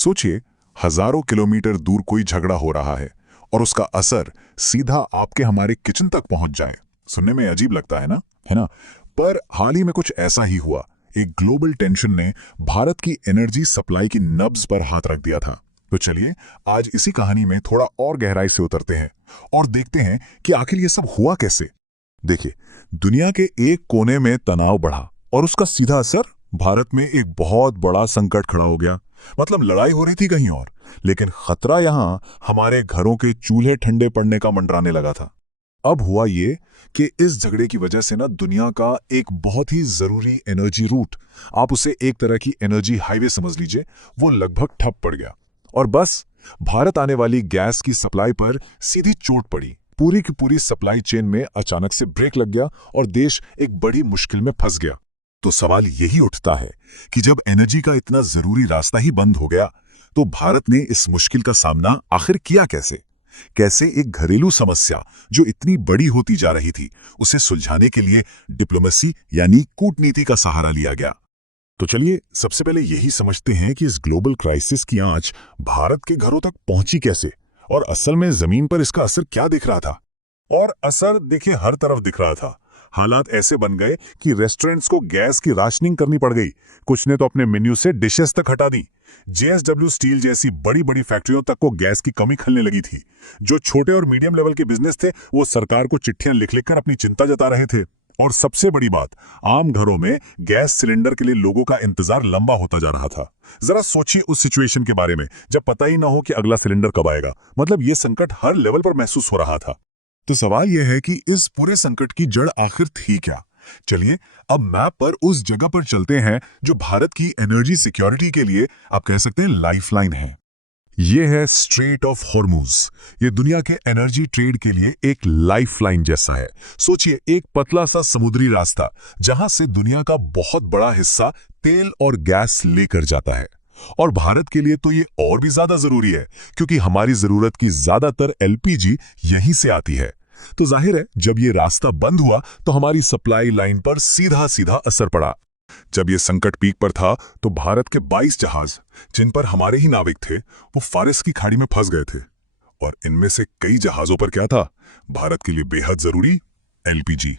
सोचिए, हजारों किलोमीटर दूर कोई झगड़ा हो रहा है और उसका असर सीधा आपके हमारे किचन तक पहुंच जाए। सुनने में अजीब लगता है ना। पर हाल ही में कुछ ऐसा ही हुआ। एक ग्लोबल टेंशन ने भारत की एनर्जी सप्लाई की नब्ज पर हाथ रख दिया था। तो चलिए आज इसी कहानी में थोड़ा और गहराई से उतरते हैं और देखते हैं कि आखिर ये सब हुआ कैसे। देखिए, दुनिया के एक कोने में तनाव बढ़ा और उसका सीधा असर भारत में एक बहुत बड़ा संकट खड़ा हो गया। मतलब लड़ाई हो रही थी कहीं और, लेकिन खतरा यहां हमारे घरों के चूल्हे ठंडे पड़ने का मंडराने लगा था। अब हुआ ये कि इस झगड़े की वजह से ना दुनिया का एक बहुत ही जरूरी एनर्जी रूट, आप उसे एक तरह की एनर्जी हाईवे समझ लीजिए, वो लगभग ठप पड़ गया। और बस भारत आने वाली गैस की सप्लाई पर सीधी चोट पड़ी। पूरी की पूरी सप्लाई चेन में अचानक से ब्रेक लग गया और देश एक बड़ी मुश्किल में फंस गया। तो सवाल यही उठता है कि जब एनर्जी का इतना जरूरी रास्ता ही बंद हो गया, तो भारत ने इस मुश्किल का सामना आखिर किया कैसे? कैसे एक घरेलू समस्या जो इतनी बड़ी होती जा रही थी, उसे सुलझाने के लिए डिप्लोमेसी यानी कूटनीति का सहारा लिया गया। तो चलिए सबसे पहले यही समझते हैं कि इस ग्लोबल क्राइसिस की आंच भारत के घरों तक पहुंची कैसे, और असल में जमीन पर इसका असर क्या दिख रहा था। और असर देखिए हर तरफ दिख रहा था। हालात ऐसे बन गए कि रेस्टोरेंट्स को गैस की राशनिंग करनी पड़ गई। कुछ ने तो अपने मेन्यू से डिशेस तक हटा दी। जेएसडब्ल्यू स्टील जैसी बड़ी बड़ी फैक्ट्रियों तक को गैस की कमी खलने लगी थी। जो छोटे और मीडियम लेवल के बिजनेस थे, वो सरकार को चिट्ठियां लिख लिख कर अपनी चिंता जता रहे थे। और सबसे बड़ी बात, आम घरों में गैस सिलेंडर के लिए लोगों का इंतजार लंबा होता जा रहा था। जरा सोचिए उस सिचुएशन के बारे में जब पता ही ना हो कि अगला सिलेंडर कब आएगा। मतलब ये संकट हर लेवल पर महसूस हो रहा था। तो सवाल यह है कि इस पूरे संकट की जड़ आखिर थी क्या? चलिए अब मैप पर उस जगह पर चलते हैं जो भारत की एनर्जी सिक्योरिटी के लिए आप कह सकते हैं लाइफलाइन है। ये है स्ट्रेट ऑफ हॉर्मुज। ये दुनिया के एनर्जी ट्रेड के लिए एक लाइफलाइन जैसा है। सोचिए, एक पतला सा समुद्री रास्ता जहां से दुनिया का बहुत बड़ा हिस्सा तेल और गैस लेकर जाता है। और भारत के लिए तो ये और भी ज्यादा जरूरी है, क्योंकि हमारी जरूरत की ज्यादातर एलपीजी यहीं से आती है। तो जाहिर है जब ये रास्ता बंद हुआ तो हमारी सप्लाई लाइन पर सीधा सीधा असर पड़ा। जब ये संकट पीक पर था तो भारत के 22 जहाज, जिन पर हमारे ही नाविक थे, वो फारिस की खाड़ी में फंस गए थे। और इनमें से कई जहाजों पर क्या था? भारत के लिए बेहद जरूरी एलपीजी।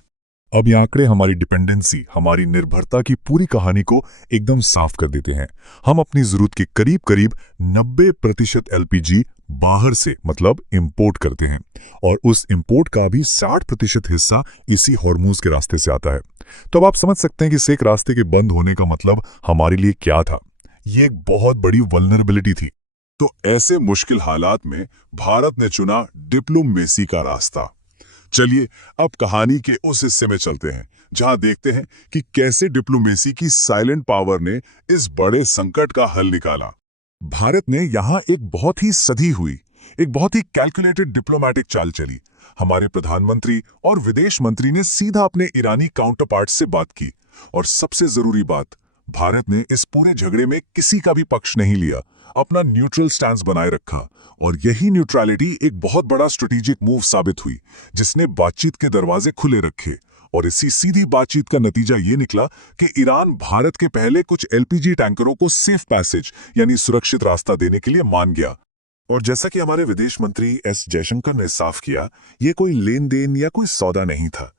अब ये आंकड़े हमारी डिपेंडेंसी, हमारी निर्भरता की पूरी कहानी को एकदम साफ कर देते हैं। हम अपनी जरूरत के करीब करीब 90% एलपीजी बाहर से मतलब इंपोर्ट करते हैं, और उस इंपोर्ट का भी 60% हिस्सा इसी हॉर्मुज के रास्ते से आता है। तो अब आप समझ सकते हैं कि इस एक रास्ते के बंद होने का मतलब हमारे लिए क्या था। ये एक बहुत बड़ी वल्नरेबिलिटी थी। तो ऐसे मुश्किल हालात में भारत ने चुना डिप्लोमेसी का रास्ता। चलिए अब कहानी के उस हिस्से में चलते हैं जहां देखते हैं कि कैसे डिप्लोमेसी की साइलेंट पावर ने इस बड़े संकट का हल निकाला। भारत ने यहां एक बहुत ही सधी हुई, एक बहुत ही कैलकुलेटेड डिप्लोमैटिक चाल चली। हमारे प्रधानमंत्री और विदेश मंत्री ने सीधा अपने ईरानी काउंटरपार्ट से बात की। और सबसे जरूरी बात, भारत ने इस पूरे झगड़े में किसी का भी पक्ष नहीं लिया, अपना न्यूट्रल स्टैंस बनाए रखा। और यही न्यूट्रलिटी एक बहुत बड़ा स्ट्रेटेजिक मूव साबित हुई, जिसने बातचीत के दरवाजे खुले रखे। और इसी सीधी बातचीत का नतीजा ये निकला कि ईरान भारत के पहले कुछ एलपीजी टैंकरों को सेफ पैसेज यानी सुरक्षित रास्ता देने के लिए मान गया। और जैसा कि हमारे विदेश मंत्री एस जयशंकर ने साफ किया, ये कोई लेन देन या कोई सौदा नहीं था।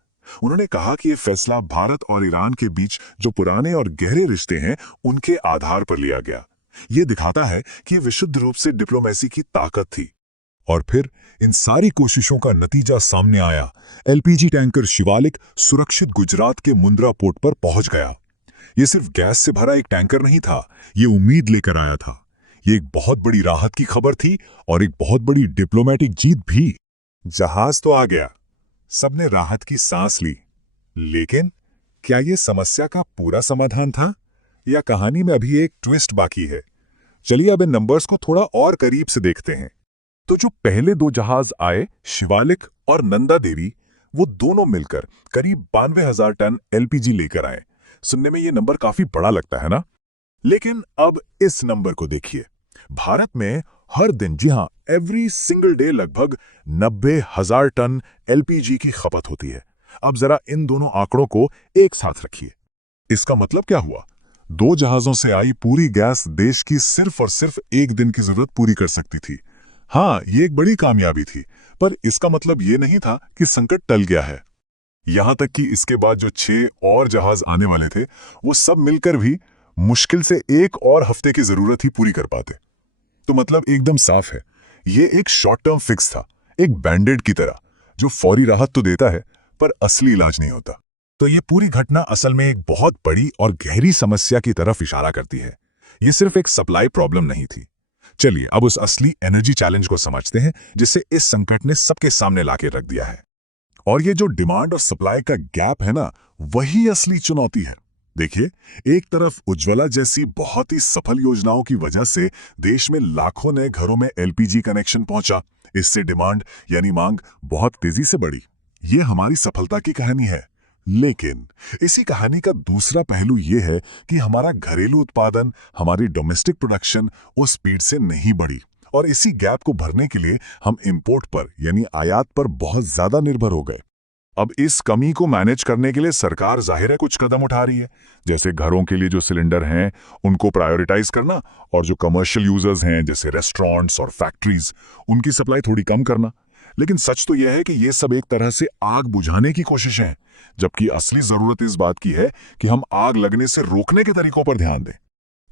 उन्होंने कहा कि ये फैसला भारत और ईरान के बीच जो पुराने और गहरे रिश्ते हैं, उनके आधार पर लिया गया। ये दिखाता है कि ये विशुद्ध रूप से डिप्लोमेसी की ताकत थी। और फिर इन सारी कोशिशों का नतीजा सामने आया। एलपीजी टैंकर शिवालिक सुरक्षित गुजरात के मुंद्रा पोर्ट पर पहुंच गया। ये सिर्फ गैस से भरा एक टैंकर नहीं था, ये उम्मीद लेकर आया था। ये एक बहुत बड़ी राहत की खबर थी और एक बहुत बड़ी डिप्लोमेटिक जीत भी। जहाज तो आ गया, सबने राहत की सांस ली, लेकिन क्या ये समस्या का पूरा समाधान था, या कहानी में अभी एक ट्विस्ट बाकी है? चलिए अब इन नंबर्स को थोड़ा और करीब से देखते हैं। तो जो पहले 2 जहाज आए, शिवालिक और नंदा देवी, वो दोनों मिलकर करीब 92,000 टन एलपीजी लेकर आए। सुनने में ये नंबर काफी बड़ा लगता है ना? लेकिन अब इस नंबर को देखिए। भारत में हर दिन, जी हां, एवरी सिंगल डे लगभग 90,000 टन एलपीजी की खपत होती है। अब जरा इन दोनों आंकड़ों को एक साथ रखिए। इसका मतलब क्या हुआ? 2 जहाज़ों से आई पूरी गैस देश की सिर्फ और सिर्फ 1 दिन की जरूरत पूरी कर सकती थी। हाँ, ये एक बड़ी कामयाबी थी, पर इसका मतलब ये नहीं था कि संकट टल गया है। यहां तक कि इसके बाद जो 6 और जहाज आने वाले थे, वो सब मिलकर भी मुश्किल से 1 और हफ्ते की जरूरत ही पूरी कर पाते। तो मतलब एकदम साफ है, ये एक शॉर्ट टर्म फिक्स था, एक बैंडेड की तरह, जो फौरी राहत तो देता है पर असली इलाज नहीं होता। तो ये पूरी घटना असल में एक बहुत बड़ी और गहरी समस्या की तरफ इशारा करती है। ये सिर्फ एक सप्लाई प्रॉब्लम नहीं थी। चलिए अब उस असली एनर्जी चैलेंज को समझते हैं, जिसे इस संकट ने सबके सामने लाके रख दिया है। और ये जो डिमांड और सप्लाई का गैप है ना, वही असली चुनौती है। देखिए, एक तरफ उज्ज्वला जैसी बहुत ही सफल योजनाओं की वजह से देश में लाखों नए घरों में एलपीजी कनेक्शन पहुंचा। इससे डिमांड यानी मांग बहुत तेजी से बढ़ी। ये हमारी सफलता की कहानी है। लेकिन इसी कहानी का दूसरा पहलू ये है कि हमारा घरेलू उत्पादन, हमारी डोमेस्टिक प्रोडक्शन उस स्पीड से नहीं बढ़ी, और इसी गैप को भरने के लिए हम इंपोर्ट पर यानी आयात पर बहुत ज्यादा निर्भर हो गए। अब इस कमी को मैनेज करने के लिए सरकार जाहिर है कुछ कदम उठा रही है, जैसे घरों के लिए जो सिलेंडर हैं उनको प्रायोरिटाइज करना, और जो कमर्शियल यूजर्स हैं जैसे रेस्टोरेंट्स और फैक्ट्रीज, उनकी सप्लाई थोड़ी कम करना। लेकिन सच तो यह है कि ये सब एक तरह से आग बुझाने की कोशिशें हैं, जबकि असली जरूरत इस बात की है कि हम आग लगने से रोकने के तरीकों पर ध्यान दें।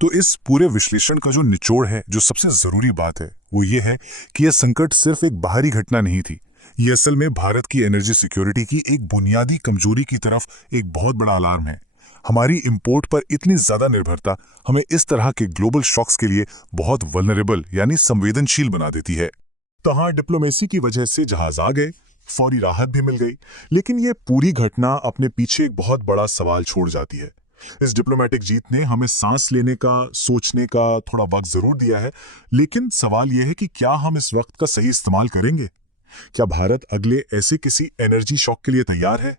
तो इस पूरे विश्लेषण का जो निचोड़ है, जो सबसे जरूरी बात है, वो ये है कि यह संकट सिर्फ एक बाहरी घटना नहीं थी। ये असल में भारत की एनर्जी सिक्योरिटी की एक बुनियादी कमजोरी की तरफ एक बहुत बड़ा अलार्म है। हमारी इंपोर्ट पर इतनी ज्यादा निर्भरता हमें इस तरह के ग्लोबल शॉक्स के लिए बहुत वल्नरेबल यानी संवेदनशील बना देती है। तो हाँ, डिप्लोमेसी की वजह से जहाज आ गए, फौरी राहत भी मिल गई, लेकिन ये पूरी घटना अपने पीछे एक बहुत बड़ा सवाल छोड़ जाती है। इस डिप्लोमेटिक जीत ने हमें सांस लेने का, सोचने का थोड़ा वक्त जरूर दिया है, लेकिन सवाल यह है कि क्या हम इस वक्त का सही इस्तेमाल करेंगे? क्या भारत अगले ऐसे किसी एनर्जी शॉक के लिए तैयार है?